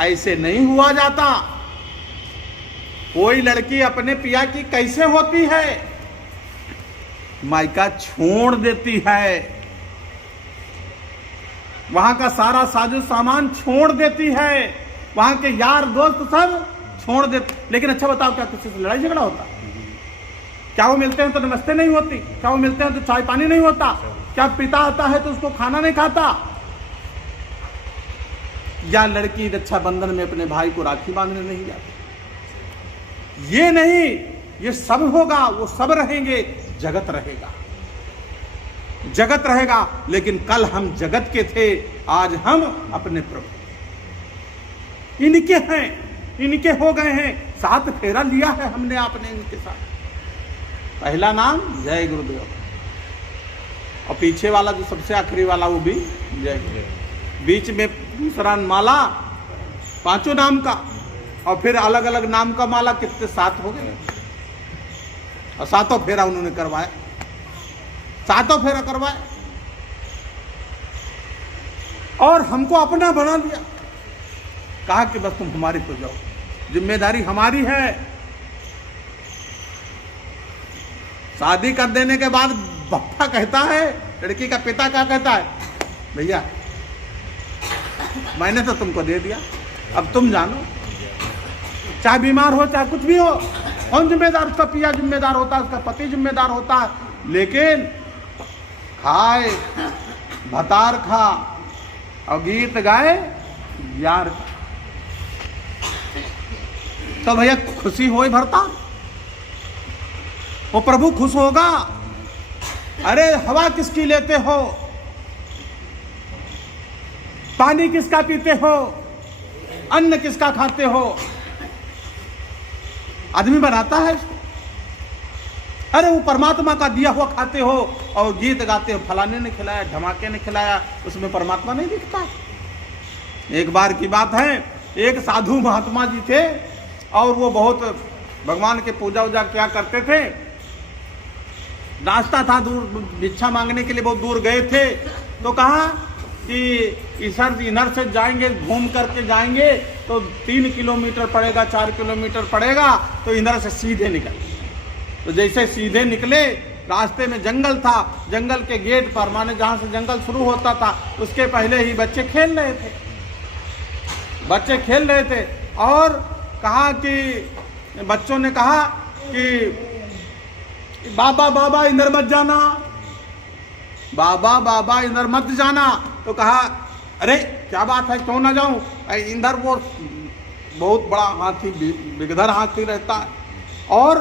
ऐसे नहीं हुआ जाता। कोई लड़की अपने पिया की कैसे होती है, मायका छोड़ देती है, वहां का सारा साजो सामान छोड़ देती है, वहां के यार दोस्त सब छोड़ देते। लेकिन अच्छा बताओ, क्या किसी से लड़ाई झगड़ा होता? क्या वो मिलते हैं तो नमस्ते नहीं होती? क्या वो मिलते हैं तो चाय पानी नहीं होता? क्या पिता आता है तो उसको खाना नहीं खाता? या लड़की रक्षाबंधन में अपने भाई को राखी बांधने नहीं जाती? ये नहीं, ये सब होगा, वो सब रहेंगे, जगत रहेगा, जगत रहेगा। लेकिन कल हम जगत के थे, आज हम अपने प्रभु इनके हैं, इनके हो गए हैं। 7 फेरा लिया है हमने आपने इनके साथ। पहला नाम जय गुरुदेव, और पीछे वाला जो सबसे आखिरी वाला वो भी जय गुरुदेव, बीच में दूसरा माला 5 नाम का, और फिर अलग अलग नाम का माला कितने 7 हो गए, और 7 फेरा उन्होंने करवाया, 7 फेरा करवाया और हमको अपना बना लिया। कहा कि बस तुम हमारी हो जाओ, जिम्मेदारी हमारी है। शादी कर देने के बाद बप्पा कहता है, लड़की का पिता क्या कहता है, भैया मैंने तो तुमको दे दिया, अब तुम जानो, चाहे बीमार हो चाहे कुछ भी हो, कौन जिम्मेदार? उसका पिया जिम्मेदार होता है, उसका पति जिम्मेदार होता है। लेकिन खाए भतार खा और गीत गाए यार, तो भैया खुशी हो भरता, वो प्रभु खुश होगा। अरे हवा किसकी लेते हो, पानी किसका पीते हो, अन्न किसका खाते हो? आदमी बनाता है इसको। अरे वो परमात्मा का दिया हुआ खाते हो और गीत गाते हो, फलाने ने खिलाया, धमाके ने खिलाया, उसमें परमात्मा नहीं दिखता। एक बार की बात है, एक साधु महात्मा जी थे और वो बहुत भगवान के पूजा वूजा क्या करते थे। रास्ता था दूर, भिक्षा मांगने के लिए बहुत दूर गए थे, तो कहा कि इधर से जाएंगे, घूम करके जाएंगे तो 3 किलोमीटर पड़ेगा, 4 किलोमीटर पड़ेगा, तो इधर से सीधे निकल। तो जैसे सीधे निकले, रास्ते में जंगल था, जंगल के गेट पर, माने जहाँ से जंगल शुरू होता था उसके पहले ही बच्चे खेल रहे थे, बच्चे खेल रहे थे। और कहा कि बच्चों ने कहा कि बाबा बाबा इधर मत जाना, बाबा बाबा इधर मत जाना। तो कहा अरे क्या बात है, क्यों ना जाऊं? इधर वो बहुत बड़ा हाथी, बिगधर हाथी रहता है और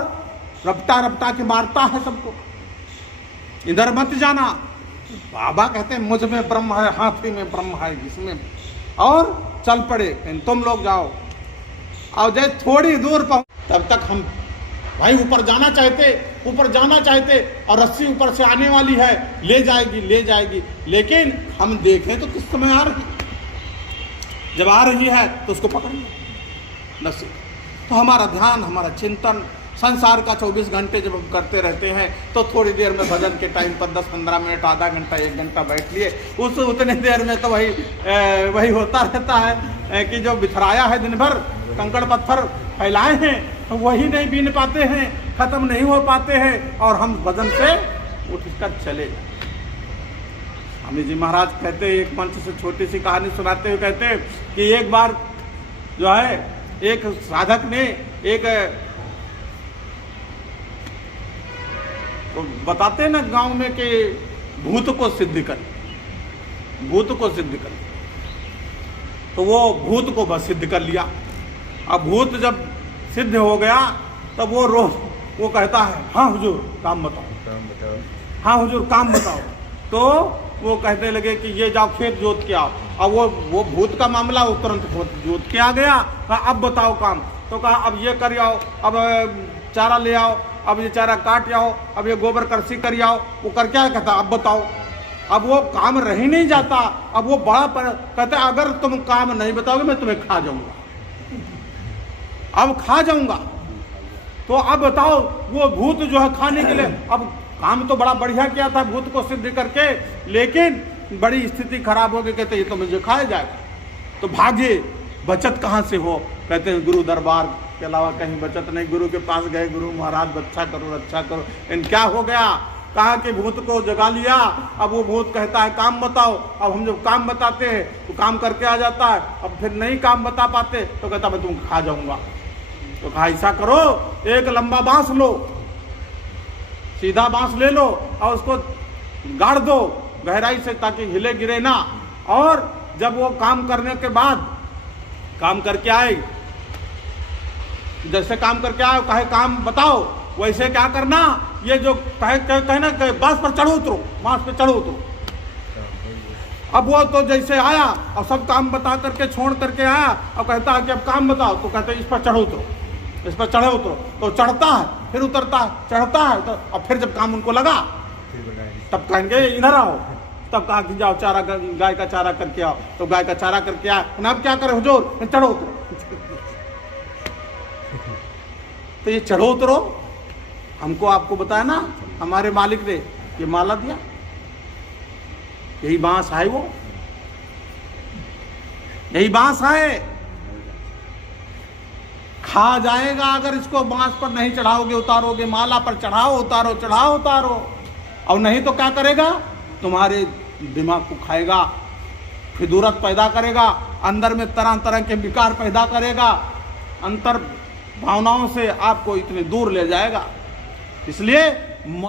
रपटा रपटा के मारता है सबको, इधर मत जाना। बाबा कहते हैं मुझ में ब्रह्म है, हाथी में ब्रह्म है, जिसमें, और चल पड़े, तुम लोग जाओ। और जब थोड़ी दूर पहुंच, तब तक हम भाई ऊपर जाना चाहते और रस्सी ऊपर से आने वाली है, ले जाएगी। लेकिन हम देखें तो किस समय आ रही, जब आ रही है तो उसको पकड़ लो रस्सी। तो हमारा ध्यान, हमारा चिंतन संसार का 24 घंटे जब हम करते रहते हैं, तो थोड़ी देर में भजन के टाइम पर 10-15 मिनट, आधा घंटा, 1 घंटा बैठ लिए, उतने देर में तो वही होता रहता है कि जो बिखराया है दिन भर, कंकड़ पत्थर फैलाए हैं, तो वही नहीं बीन पाते हैं, खत्म नहीं हो पाते हैं, और हम भजन से उठकर चले जाते। स्वामी जी महाराज कहते, एक मंच से छोटी सी कहानी सुनाते हुए कहते कि एक बार जो है एक साधक ने एक, तो बताते हैं ना गांव में कि भूत को सिद्ध कर, तो वो भूत को बस सिद्ध कर लिया। अब भूत जब सिद्ध हो गया तब वो कहता है हाँ हुजूर काम बताओ, हाँ हुजूर काम बताओ। तो वो कहते लगे कि ये जाओ खेत जोत के आओ। अब वो भूत का मामला वो तुरंत जोत के आ गया। कहा अब बताओ काम। तो कहा अब ये कर आओ, अब चारा ले आओ, अब ये चारा काट आओ, अब ये गोबर करसी कर आओ। वो कर क्या कहता अब बताओ। अब वो काम रह ही नहीं जाता। अब वो बड़ा कहता अगर तुम काम नहीं बताओगे मैं तुम्हें खा जाऊंगा, अब खा जाऊंगा। तो अब बताओ वो भूत जो है खाने के लिए, अब काम तो बड़ा बढ़िया किया था भूत को सिद्ध करके, लेकिन बड़ी स्थिति खराब हो गई। कहते ये तो मुझे खाया जाएगा। तो भागे बचत कहाँ से हो? कहते हैं गुरु दरबार के अलावा कहीं बचत नहीं। गुरु के पास गए, गुरु महाराज रक्षा करो रक्षा करो। इन क्या हो गया? कहा कि भूत को जगा लिया, अब वो भूत कहता है काम बताओ। अब हम जब काम बताते हैं तो काम करके आ जाता है, अब फिर नहीं काम बता पाते तो कहता मैं तुमको खा जाऊंगा। तो कहा ऐसा करो, एक लंबा बांस लो, सीधा बांस ले लो और उसको गाड़ दो गहराई से ताकि हिले गिरे ना। और जब वो काम करने के बाद काम करके आए, जैसे काम करके आए कहे काम बताओ, वैसे क्या करना, ये जो कहना कहे बांस पर चढ़ो उतरो, बांस पे चढ़ो उतरो। अब वो तो जैसे आया और सब काम बता करके छोड़ करके आया और कहता है कि अब काम बताओ, तो कहते इस पर चढ़ो उतरो, इस पर चढ़े उतरो। तो चढ़ता है, फिर उतरता है, चढ़ता है, तो और फिर जब काम उनको लगा तब कहेंगे इधर आओ। तब कहा कि जाओ चारा गाय का चारा करके आओ। तो गाय का चारा करके आया, अब क्या करे हुजूर, चढ़ो उतरो। तो ये चढ़ो उतरो हमको आपको बताया ना हमारे मालिक ने ये माला दिया, यही बांस है, वो यही बांस है। खा जाएगा अगर इसको बांस पर नहीं चढ़ाओगे उतारोगे, माला पर चढ़ाओ उतारो, चढ़ाओ उतारो। और नहीं तो क्या करेगा, तुम्हारे दिमाग को खाएगा, फिदूरत पैदा करेगा, अंदर में तरह तरह के विकार पैदा करेगा, अंतर भावनाओं से आपको इतने दूर ले जाएगा। इसलिए